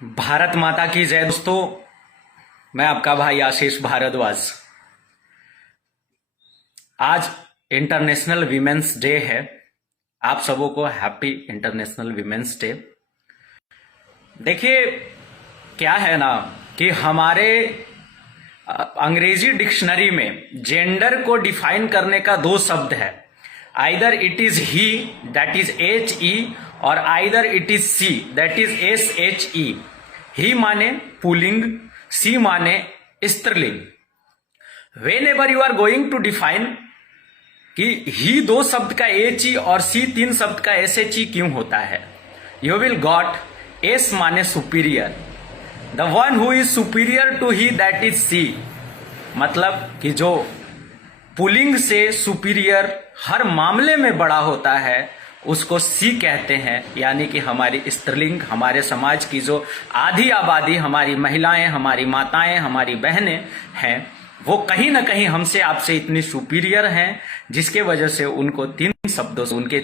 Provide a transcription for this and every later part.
भारत माता की जय। दोस्तों, मैं आपका भाई आशीष भारद्वाज। आज इंटरनेशनल वीमेंस डे है। आप सबों को हैप्पी इंटरनेशनल वीमेंस डे। देखिए, क्या है ना कि हमारे अंग्रेजी डिक्शनरी में जेंडर को डिफाइन करने का दो शब्द है। Either it is he, that is HE, और either it is she, that is SHE। He माने पुल्लिंग, सी माने स्त्रीलिंग। Whenever you are going to define कि ही दो शब्द का HE और सी तीन शब्द का SHE क्यों होता है, यू विल गॉट S माने superior, the one who is superior to he, that is she. मतलब कि जो पुलिंग से सुपीरियर हर मामले में बड़ा होता है उसको सी कहते हैं। यानी कि हमारी स्त्रीलिंग, हमारे समाज की जो आधी आबादी, हमारी महिलाएं, हमारी माताएं, हमारी बहनें हैं, वो कहीं ना कहीं हमसे आपसे इतनी सुपीरियर हैं, जिसके वजह से उनको तीन शब्दों से उनके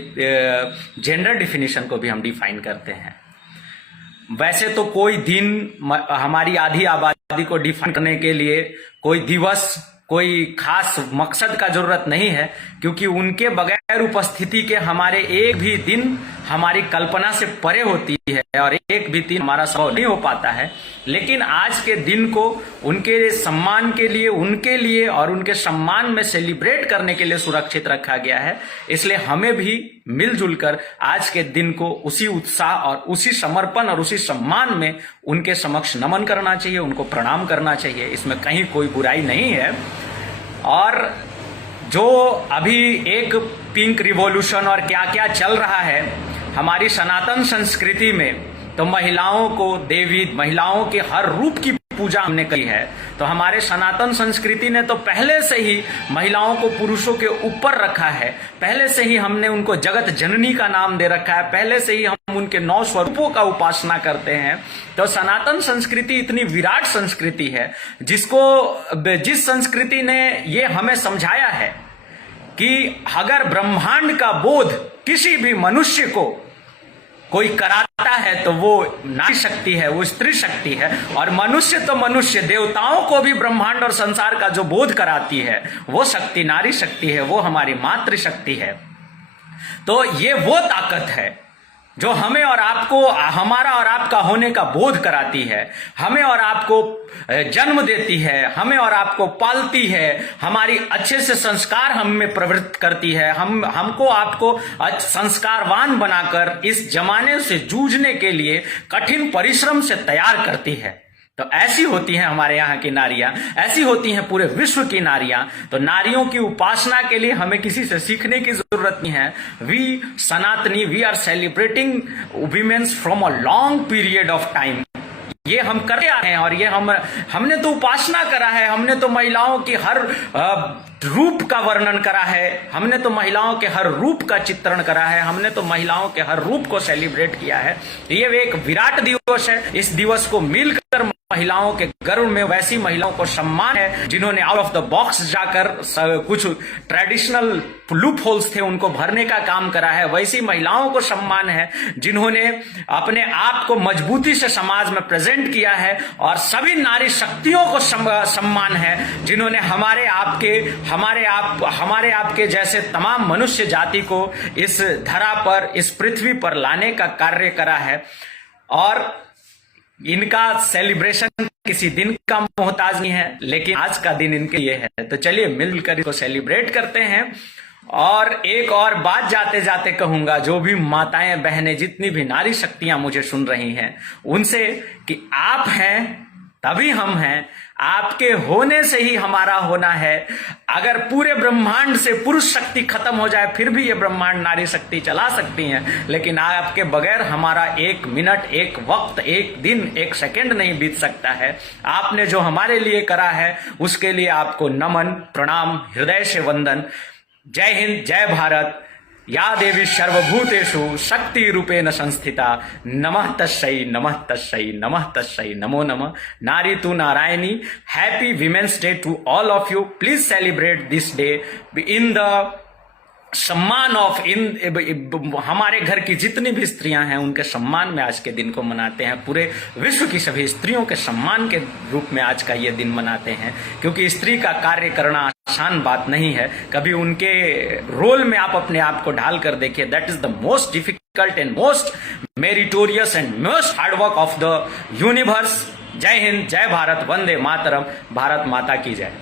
जेंडर डिफिनेशन को भी हम डिफाइन करते हैं। वैसे तो कोई दिन हमारी आधी आबादी को डिफाइन करने के लिए कोई दिवस, कोई खास मकसद का जरूरत नहीं है, क्योंकि उनके बगैर उपस्थिति के हमारे एक भी दिन हमारी कल्पना से परे होती है और एक भी दिन हमारा संभव नहीं हो पाता है। लेकिन आज के दिन को उनके सम्मान के लिए, उनके लिए और उनके सम्मान में सेलिब्रेट करने के लिए सुरक्षित रखा गया है। इसलिए हमें भी मिलजुल कर आज के दिन को उसी उत्साह और उसी समर्पण और उसी सम्मान में उनके समक्ष नमन करना चाहिए, उनको प्रणाम करना चाहिए। इसमें कहीं कोई बुराई नहीं है। और जो अभी एक पिंक रिवॉल्यूशन और क्या क्या चल रहा है हमारी सनातन संस्कृति में, तो महिलाओं को देवी, महिलाओं के हर रूप की पूजा हमने की है। तो हमारे सनातन संस्कृति ने तो पहले से ही महिलाओं को पुरुषों के ऊपर रखा है। पहले से ही हमने उनको जगत जननी का नाम दे रखा है। पहले से ही हम उनके 9 स्वरूपों का उपासना करते हैं। तो सनातन संस्कृति इतनी विराट संस्कृति है, जिस संस्कृति ने ये हमें समझाया है कि अगर ब्रह्मांड का बोध किसी भी मनुष्य को कोई कराता है तो वो नारी शक्ति है, वो स्त्री शक्ति है। और मनुष्य तो मनुष्य, देवताओं को भी ब्रह्मांड और संसार का जो बोध कराती है वो शक्ति नारी शक्ति है, वो हमारी मातृ शक्ति है। तो ये वो ताकत है जो हमें और आपको, हमारा और आपका होने का बोध कराती है, हमें और आपको जन्म देती है, हमें और आपको पालती है, हमारी अच्छे से संस्कार हम में प्रवृत्त करती है, हमको आपको संस्कारवान बनाकर इस जमाने से जूझने के लिए कठिन परिश्रम से तैयार करती है। तो ऐसी होती हैं हमारे यहाँ की नारियां, ऐसी होती हैं पूरे विश्व की नारियां। तो नारियों की उपासना के लिए हमें किसी से सीखने की जरूरत नहीं है। We Sanatani, we are celebrating womens from a long period of time. ये हम करते आ रहे हैं और ये हमने तो उपासना करा है। हमने तो महिलाओं की हर रूप का वर्णन करा है, हमने तो महिलाओं के हर रूप का चित्रण करा है, हमने तो महिलाओं के हर रूप को सेलिब्रेट किया है। ये एक विराट दिवस है। इस दिवस को मिलकर महिलाओं के गर्व में वैसी महिलाओं को सम्मान है जिन्होंने आउट ऑफ द बॉक्स जाकर कुछ ट्रेडिशनल लूप होल्स थे उनको भरने का काम करा है। वैसी महिलाओं को सम्मान है जिन्होंने अपने आप को मजबूती से समाज में प्रेजेंट किया है। और सभी नारी शक्तियों को सम्मान है जिन्होंने हमारे आपके जैसे तमाम मनुष्य जाति को इस धरा पर, इस पृथ्वी पर लाने का कार्य करा है। और इनका सेलिब्रेशन किसी दिन का मोहताज नहीं है, लेकिन आज का दिन इनके लिए है। तो चलिए मिलकर इसको सेलिब्रेट करते हैं। और एक और बात जाते जाते कहूंगा, जो भी माताएं, बहनें, जितनी भी नारी शक्तियां मुझे सुन रही हैं, उनसे कि आप हैं तभी हम हैं, आपके होने से ही हमारा होना है। अगर पूरे ब्रह्मांड से पुरुष शक्ति खत्म हो जाए फिर भी ये ब्रह्मांड नारी शक्ति चला सकती हैं, लेकिन आपके बगैर हमारा एक मिनट, एक वक्त, एक दिन, एक सेकंड नहीं बीत सकता है। आपने जो हमारे लिए करा है उसके लिए आपको नमन, प्रणाम, हृदय से वंदन। जय हिंद, जय भारत। या देवी सर्वभूतेषु शक्ति रूपेण संस्थिता, नमः तस्यै, नमः तस्यै, नमः तस्यै, नमो नमः। नारी तु नारायणी। Happy womens day to all of you. Please celebrate this day in the samman of in हमारे घर की जितनी भी स्त्रियां हैं उनके सम्मान में आज के दिन को मनाते हैं। पूरे विश्व की सभी स्त्रियों के सम्मान के रूप में आज का ये दिन मनाते हैं, क्योंकि स्त्री का कार्य करना आसान बात नहीं है। कभी उनके रोल में आप अपने आप को ढाल कर देखिए। That is the most difficult and most meritorious and most hard work of the universe. जय हिंद, जय भारत, वंदे मातरम, भारत माता की जय।